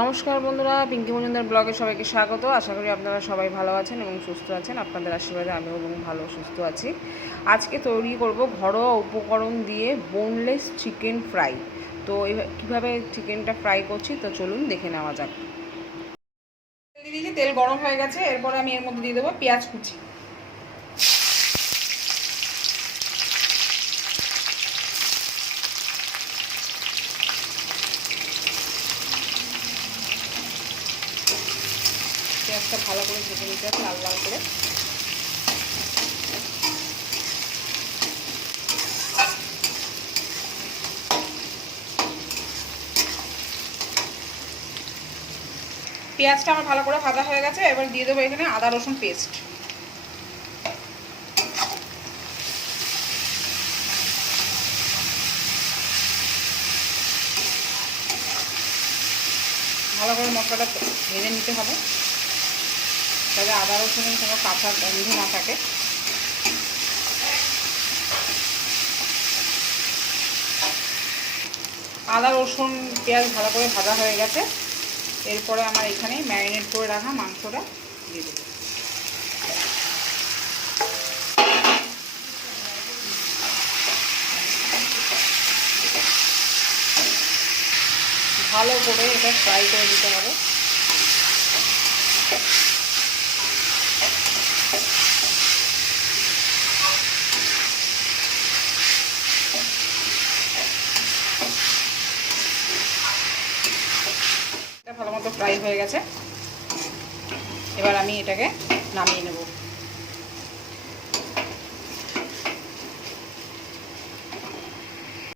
নমস্কার বন্ধুরা, পিঙ্কি মজুমদার ব্লগে সবাইকে স্বাগত। আশা করি আপনারা সবাই ভালো আছেন এবং সুস্থ আছেন। আপনাদের আশীর্বাদে আমিও এবং ভালো সুস্থ আছি। আজকে তৈরি করব ঘরোয়া উপকরণ দিয়ে বোনলেস চিকেন ফ্রাই। তো কীভাবে চিকেনটা ফ্রাই করছি তো চলুন দেখে নেওয়া যাক। তেল দিয়েছি, তেল গরম হয়ে গেছে। এরপরে আমি এর মধ্যে দিয়ে দেবো পেঁয়াজ কুচি। পেঁয়াজটা ভালো করে ভেজে নিতে হবে লাল লাল করে। পেঁয়াজটা আমার ভালো করে ভাজা হয়ে গেছে। এবার দিয়ে দেবো এখানে আদা রসুন পেস্ট। ভালো করে মশলাটা ভেজে নিতে হবে যাতে আদা রসুনের কোনো কাঁচা গন্ধ না থাকে। আদা রসুন পেঁয়াজ ভালো করে ভাজা হয়ে গেছে। এরপরে আমার এখানে ম্যারিনেট করে রাখা মাংসটা দিয়ে দেবো। ভালো করে এটা ফ্রাই করে দিতে হবে। এটা ভালো মতো ফ্রাই হয়ে গেছে। এবার আমি এটাকে নামিয়ে নেব।